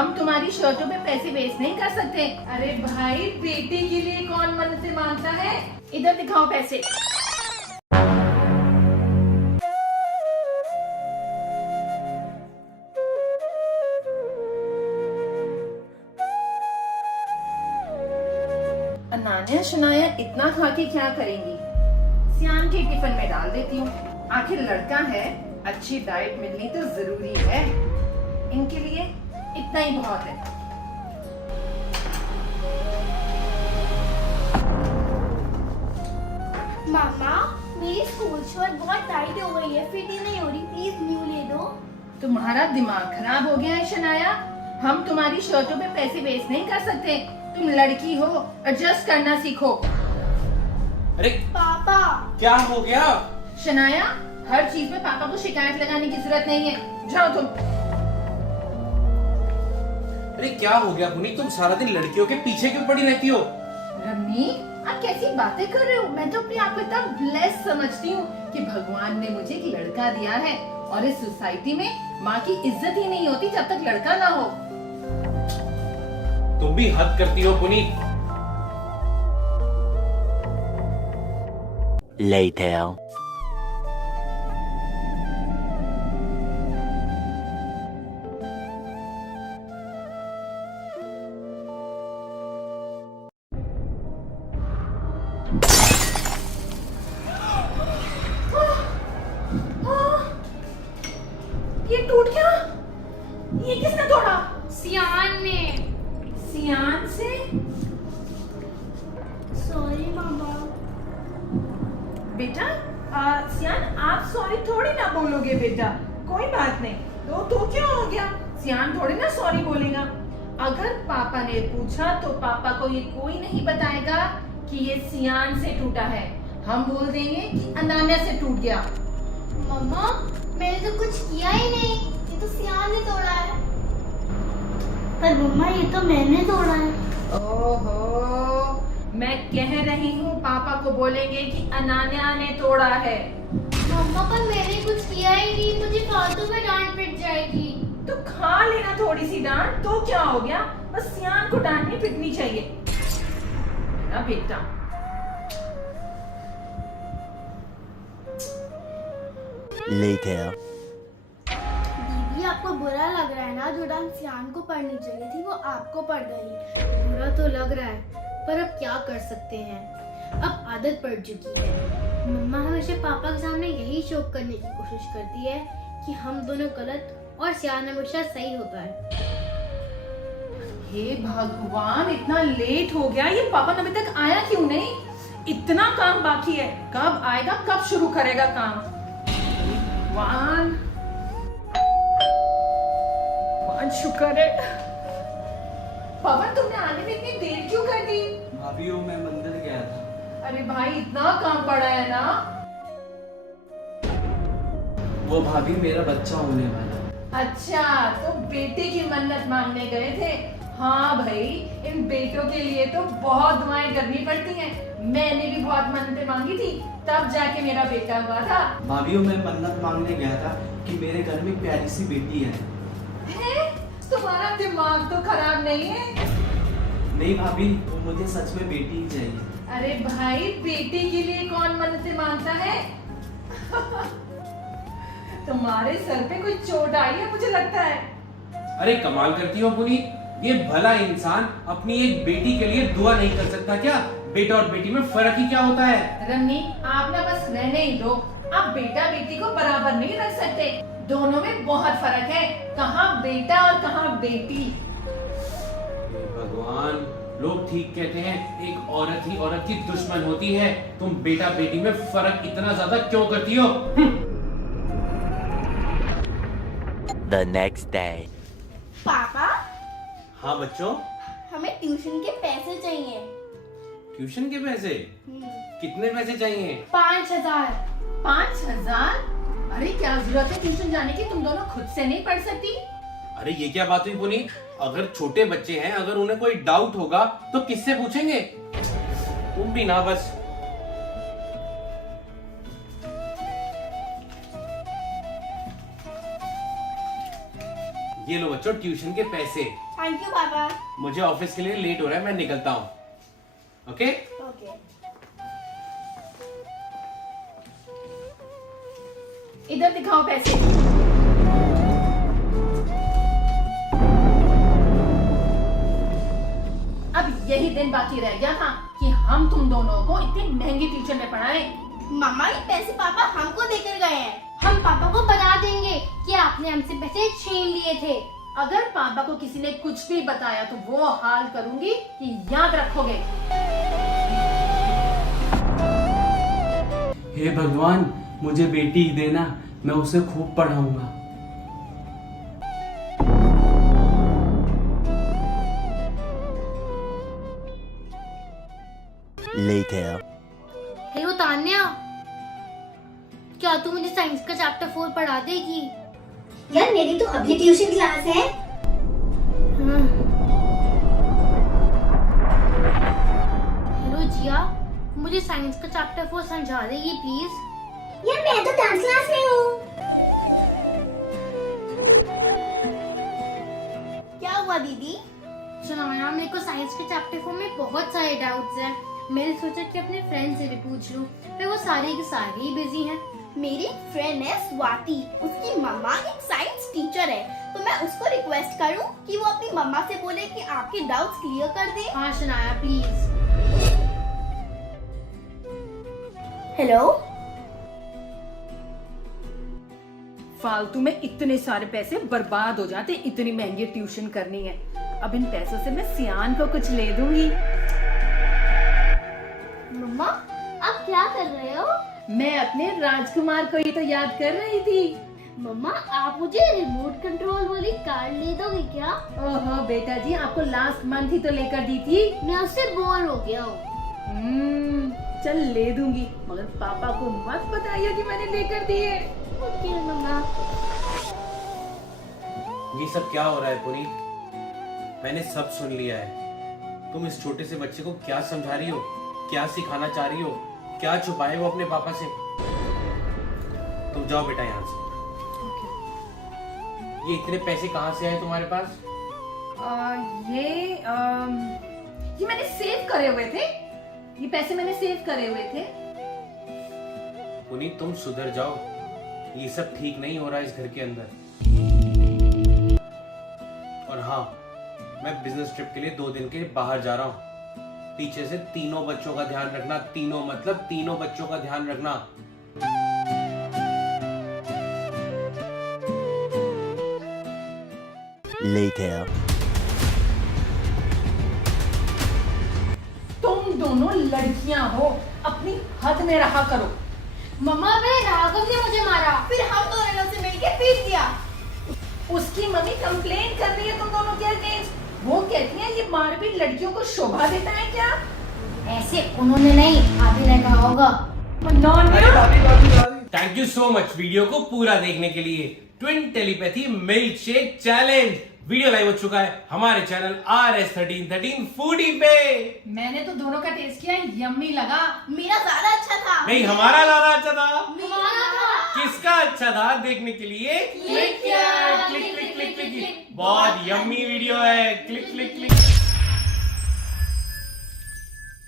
हम तुम्हारी शर्टों पे पैसे वेस्ट नहीं कर सकते। अरे भाई, बेटे के लिए कौन मन्नतें मांगता है? इधर दिखाओ पैसे। अनान्या शनाया इतना खा के क्या करेंगी? सियान के टिफिन में डाल देती हूँ। आखिर लड़का है, अच्छी डाइट मिलनी तो जरूरी है। इनके लिए इतना ही बहुत है। मामा, मेरी स्कूल शर्ट बहुत टाइट हो गई है, फिट ही नहीं हो रही, प्लीज न्यू ले दो। तुम्हारा दिमाग खराब हो गया है शनाया। हम तुम्हारी शर्टों पे पैसे वेस्ट नहीं कर सकते। तुम लड़की हो, एडजस्ट करना सीखो। अरे पापा, क्या हो गया? शनाया, हर चीज में पापा को शिकायत लगाने की जरूरत नहीं है। जाओ तुम। अरे क्या हो गया पुनीत, तुम सारा दिन लड़कियों के पीछे क्यों पड़ी रहती हो? रम्मी, आप कैसी बातें कर रहे हो? मैं तो अपने आप को इतना ब्लेस समझती हूँ कि भगवान ने मुझे एक लड़का दिया है। और इस सोसाइटी में माँ की इज्जत ही नहीं होती जब तक लड़का ना हो। तुम भी हद करती हो पुनीत। Later. ये टूट गया। ये किसने तोड़ा? सियान ने। सियान से? सॉरी मामा। बेटा, सियान, आप सॉरी थोड़ी ना बोलोगे बेटा। कोई बात नहीं। तो क्या हो गया? सियान थोड़ी ना सॉरी बोलेगा। अगर पापा ने पूछा तो पापा को ये कोई नहीं बताएगा कि ये सियान से टूटा है। हम बोल देंगे कि अनान्या से टूट गया। मम्मा, मैंने तो कुछ किया ही नहीं, ये तो सियान ने तोड़ा है। पर मम्मा, ये तो मैंने तोड़ा है। ओहो, मैं कह रही हूँ पापा को बोलेंगे कि अनान्या ने तोड़ा है। मम्मा, पर मैंने कुछ किया ही नहीं, मुझे फालतू में डांट पिट जाएगी। तो खा लेना थोड़ी सी डांट, तो क्या हो गया? बस सियान को डांटनी पिटनी चाहिए ना बेटा। Later. दीदी, आपको बुरा लग रहा है ना? जो डांट सियान को पढ़नी चाहिए थी वो आपको पड़ गई। बुरा तो लग रहा है, पर अब क्या कर सकते हैं, अब आदत पड़ चुकी है। मम्मा हमेशा पापा के सामने यही शो करने की कोशिश करती है कि हम दोनों गलत और सियान हमेशा सही होता है। हे भगवान, इतना लेट हो गया। ये पापा अभी तक आया क्यों नहीं? इतना काम बाकी है। कब आएगा, कब शुरू करेगा काम? भगवान, भगवान शुक्र है। पवन, तुमने आने में इतनी देर क्यों कर दी? भाभी मैं मंदिर गया था। अरे भाई, इतना काम पड़ा है ना। वो भाभी, मेरा बच्चा होने वाला है। अच्छा, तो बेटे की मन्नत मांगने गए थे। हाँ भाई, इन बेटों के लिए तो बहुत दुआएं करनी पड़ती हैं। मैंने भी बहुत मन्नतें मांगी थी, तब जाके मेरा बेटा हुआ था। भाभी मैं मन्नत मांगने गया था कि मेरे घर में एक प्यारी सी बेटी है। तुम्हारा दिमाग तो खराब नहीं है? नहीं भाभी, वो मुझे सच में बेटी ही चाहिए। अरे भाई, बेटे के लिए कौन मन्नतें मांगता है? तुम्हारे सर पे कोई चोट आई है मुझे लगता है। अरे कमाल करती हो पुनीत, ये भला इंसान अपनी एक बेटी के लिए दुआ नहीं कर सकता क्या? बेटा और बेटी में फर्क ही क्या होता है? रमनी, आप ना बस रहने ही दो। आप बेटा बेटी को बराबर नहीं रख सकते। दोनों में बहुत फर्क है। कहाँ बेटा और कहाँ बेटी। हे भगवान, लोग ठीक कहते हैं, एक औरत ही औरत की दुश्मन होती है। तुम बेटा बेटी में फर्क इतना ज्यादा क्यों करती हो? The next day. पापा, हाँ बच्चों, हमें ट्यूशन के पैसे चाहिए। ट्यूशन के पैसे? कितने पैसे चाहिए? 5,000। 5,000? अरे क्या जरूरत है ट्यूशन जाने की? तुम दोनों खुद से नहीं पढ़ सकती? अरे ये क्या बात हुई पुनीत? अगर छोटे बच्चे हैं, अगर उन्हें कोई डाउट होगा तो किससे पूछेंगे? तुम भी ना बस। ये लो बच्चों ट्यूशन के पैसे। थैंक यू पापा। मुझे ऑफिस के लिए लेट हो रहा है, मैं निकलता हूँ। Okay okay. इधर दिखाओ पैसे। अब यही दिन बाकी रह गया था कि हम तुम दोनों को इतनी महंगी ट्यूशन में पढ़ाएं। मम्मा ये पैसे पापा हमको देकर गए हैं। हम पापा को बता देंगे कि आपने हमसे पैसे छीन लिए थे। अगर पापा को किसी ने कुछ भी बताया तो वो हाल करूंगी कि याद रखोगे। हे भगवान, मुझे बेटी देना, मैं उसे खूब पढ़ाऊंगा। Later. हेलो तान्या, क्या तू मुझे साइंस का चैप्टर 4 पढ़ा देगी? यार मेरी तो अभी ट्यूशन क्लास है। हेलो जिया, मुझे साइंस का चैप्टर 4 समझा देगी प्लीज? यार मैं तो डांस क्लास में हूँ। क्या हुआ दीदी? सुनो यार, मेरे को साइंस के चैप्टर 4 में बहुत सारे डाउट्स हैं। मैंने सोचा कि अपने फ्रेंड से भी पूछ लूं, पर वो सारे के सारे ही बिजी हैं। मेरी फ्रेंड है स्वाति, उसकी मम्मा एक साइंस टीचर है, तो मैं उसको रिक्वेस्ट करूं कि वो अपनी मम्मा से बोले कि आपके डाउट्स क्लियर कर दे। हाँ शनाया प्लीज। हेलो। फालतू में इतने सारे पैसे बर्बाद हो जाते, इतनी महंगी ट्यूशन करनी है। अब इन पैसों से मैं सियान को कुछ ले दूंगी। मम्मा आप क्या कर रहे हो? मैं अपने राजकुमार को ही तो याद कर रही थी। मम्मा आप मुझे रिमोट कंट्रोल वाली कार ले दोगे क्या? ओहो बेटा जी, आपको लास्ट मंथ ही तो लेकर दी थी। मैं उससे बोर हो गया हूँ। चल ले दूंगी, मगर पापा को मत बताइए कि मैंने लेकर दी है। ओके मम्मा। ये सब क्या हो रहा है पुनी? मैंने सब सुन लिया है। तुम इस छोटे से बच्चे को क्या समझा रही हो, क्या सिखाना चाह रही हो, क्या छुपाए वो अपने पापा से? तुम जाओ बेटा यहाँ से। ये इतने पैसे कहाँ से आए तुम्हारे पास? ये मैंने सेव करे हुए थे। ये पैसे मैंने सेव करे हुए थे। पुनी तुम सुधर जाओ, ये सब ठीक नहीं हो रहा है इस घर के अंदर। और हाँ, मैं बिजनेस ट्रिप के लिए 2 दिन के लिए बाहर जा रहा हूँ। पीछे से तीनों बच्चों का ध्यान रखना, तीनों मतलब तीनों बच्चों का ध्यान रखना। Later. तुम दोनों लड़कियां हो, अपनी हद में रहा करो। मम्मा वे राघव ने मुझे मारा। फिर हम दोनों से मिलके पीट दिया। उसकी मम्मी कंप्लेन कर रही है तुम दोनों के अगेंस्ट। वो कहती है ये मारपीट लड़कियों को शोभा देता है क्या? ऐसे उन्होंने नहीं, आपी ने कहा होगा। Thank you so much video को पूरा देखने के लिए। Twin telepathy milk shake challenge video live हो चुका है हमारे चैनल RS1313 फूडी पे। मैंने तो दोनों का टेस्ट किया, यम्मी लगा। मेरा ज्यादा अच्छा था। नहीं, हमारा ज्यादा अच्छा था। हमारा था। किसका अच्छा था देखने के लिए click click click click click. बहुत यम्मी वीडियो है। Click click click.